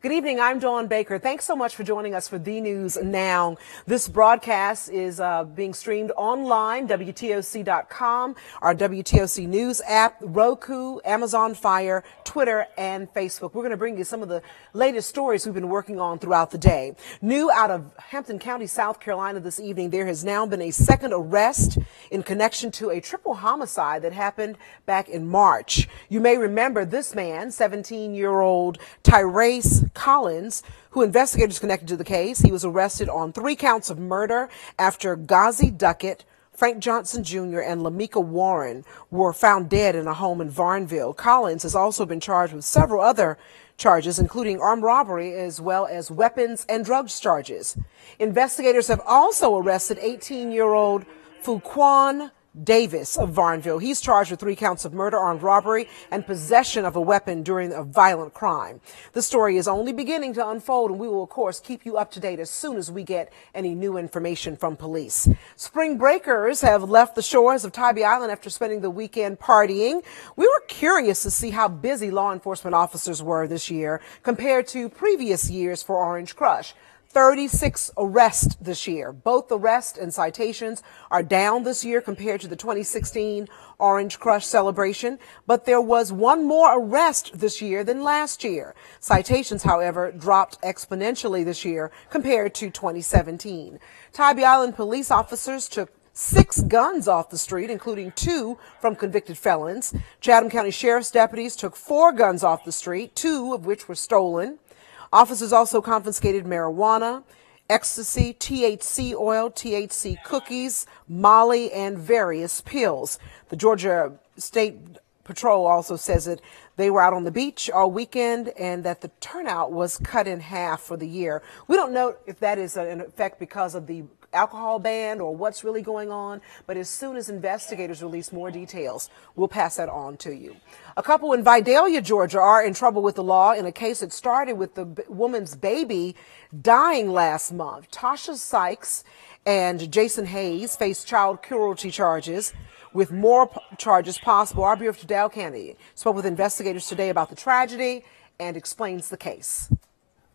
Good evening. I'm Dawn Baker. Thanks so much for joining us for The News Now. This broadcast is being streamed online, WTOC.com, our WTOC News app, Roku, Amazon Fire, Twitter, and Facebook. We're going to bring you some of the latest stories we've been working on throughout the day. New out of Hampton County, South Carolina this evening, there has now been a second arrest in connection to a triple homicide that happened back in March. You may remember this man, 17-year-old Tyrese Collins, who investigators connected to the case. He was arrested on 3 counts of murder after Ghazi Duckett, Frank Johnson Jr., and Lamika Warren were found dead in a home in Varnville. Collins has also been charged with several other charges, including armed robbery as well as weapons and drugs charges. Investigators have also arrested 18-year-old Fuquan Davis of Varnville. He's charged with 3 counts of murder, armed robbery, and possession of a weapon during a violent crime. The story is only beginning to unfold, and we will, of course, keep you up to date as soon as we get any new information from police. Spring breakers have left the shores of Tybee Island after spending the weekend partying. We were curious to see how busy law enforcement officers were this year compared to previous years for Orange Crush. 36 arrests this year. Both arrests and citations are down this year compared to the 2016 Orange Crush celebration, but there was one more arrest this year than last year. Citations, however, dropped exponentially this year compared to 2017. Tybee Island police officers took 6 guns off the street, including 2 from convicted felons. Chatham County Sheriff's deputies took 4 guns off the street, 2 of which were stolen. Officers also confiscated marijuana, ecstasy, THC oil, THC cookies, Molly, and various pills. The Georgia State Patrol also says that they were out on the beach all weekend and that the turnout was cut in half for the year. We don't know if that is in effect because of the alcohol ban or what's really going on, but as soon as investigators release more details, we'll pass that on to you. A couple in Vidalia, Georgia, are in trouble with the law in a case that started with the woman's baby dying last month. Tasha Sykes and Jason Hayes face child cruelty charges, with more charges possible. Our Bureau of Dow County spoke with investigators today about the tragedy and explains the case.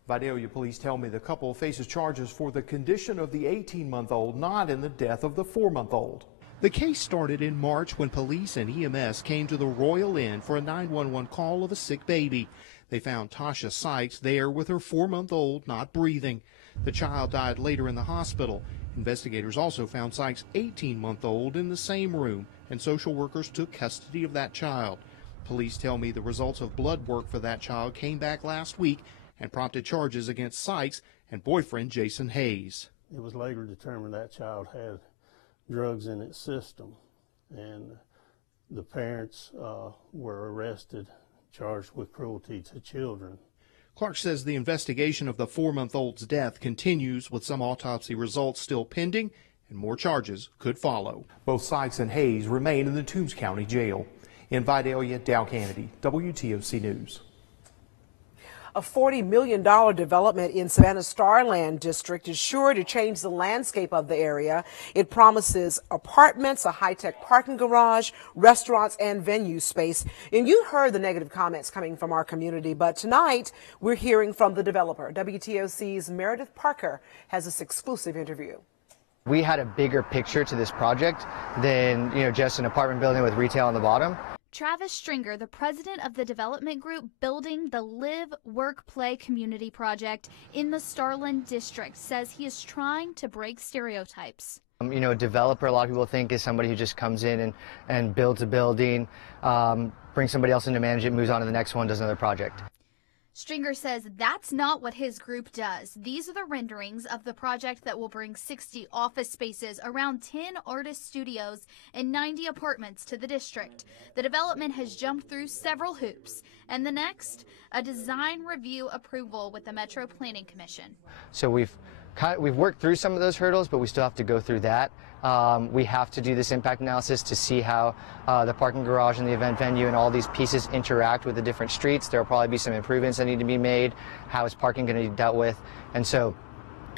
Vidalia police tell me the couple faces charges for the condition of the 18-month-old, not in the death of the 4-month-old. The case started in March when police and EMS came to the Royal Inn for a 911 call of a sick baby. They found Tasha Sykes there with her 4-month-old not breathing. The child died later in the hospital. Investigators also found Sykes' 18-month-old in the same room, and social workers took custody of that child. Police tell me the results of blood work for that child came back last week and prompted charges against Sykes and boyfriend Jason Hayes. It was later determined that child had drugs in its system, and the parents were arrested, charged with cruelty to children. Clark says the investigation of the 4-month-old's death continues, with some autopsy results still pending, and more charges could follow. Both Sykes and Hayes remain in the Toombs County Jail. In Vidalia, Dow Kennedy, WTOC News. A $40 million development in Savannah's Starland District is sure to change the landscape of the area. It promises apartments, a high-tech parking garage, restaurants, and venue space. And you heard the negative comments coming from our community, but tonight we're hearing from the developer. WTOC's Meredith Parker has this exclusive interview. We had a bigger picture to this project than, just an apartment building with retail on the bottom. Travis Stringer, the president of the development group building the Live, Work, Play community project in the Starland District, says he is trying to break stereotypes. A developer, a lot of people think, is somebody who just comes in and builds a building, brings somebody else in to manage it, moves on to the next one, does another project. Stringer says that's not what his group does. These are the renderings of the project that will bring 60 office spaces, around 10 artist studios, and 90 apartments to the district. The development has jumped through several hoops. And the next, a design review approval with the Metro Planning Commission. So we've worked through some of those hurdles, but we still have to go through that. We have to do this impact analysis to see how the parking garage and the event venue and all these pieces interact with the different streets. There will probably be some improvements that need to be made. How is parking going to be dealt with? And so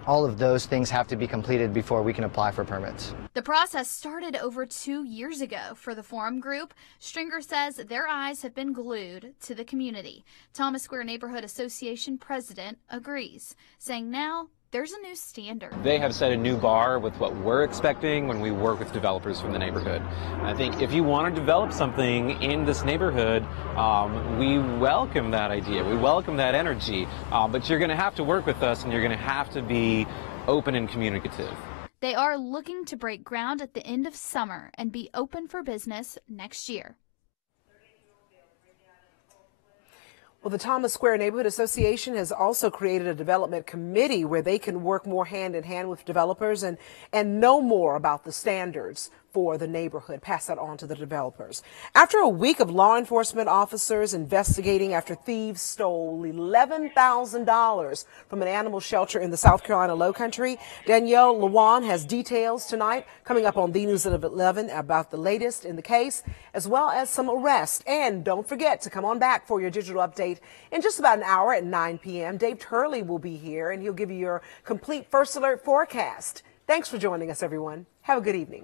All of those things have to be completed before we can apply for permits. The process started over 2 years ago for the Forum Group. Stringer says their eyes have been glued to the community. Thomas Square Neighborhood Association president agrees, saying now there's a new standard. They have set a new bar with what we're expecting when we work with developers from the neighborhood. I think if you want to develop something in this neighborhood, we welcome that idea. We welcome that energy, but you're going to have to work with us and you're going to have to be open and communicative. They are looking to break ground at the end of summer and be open for business next year. Well, the Thomas Square Neighborhood Association has also created a development committee where they can work more hand in hand with developers and know more about the standards for the neighborhood, pass that on to the developers. After a week of law enforcement officers investigating after thieves stole $11,000 from an animal shelter in the South Carolina Lowcountry, Danielle Lewan has details tonight coming up on The News at 11 about the latest in the case, as well as some arrests. And don't forget to come on back for your digital update in just about an hour at 9 p.m. Dave Turley will be here, and he'll give you your complete First Alert forecast. Thanks for joining us, everyone. Have a good evening.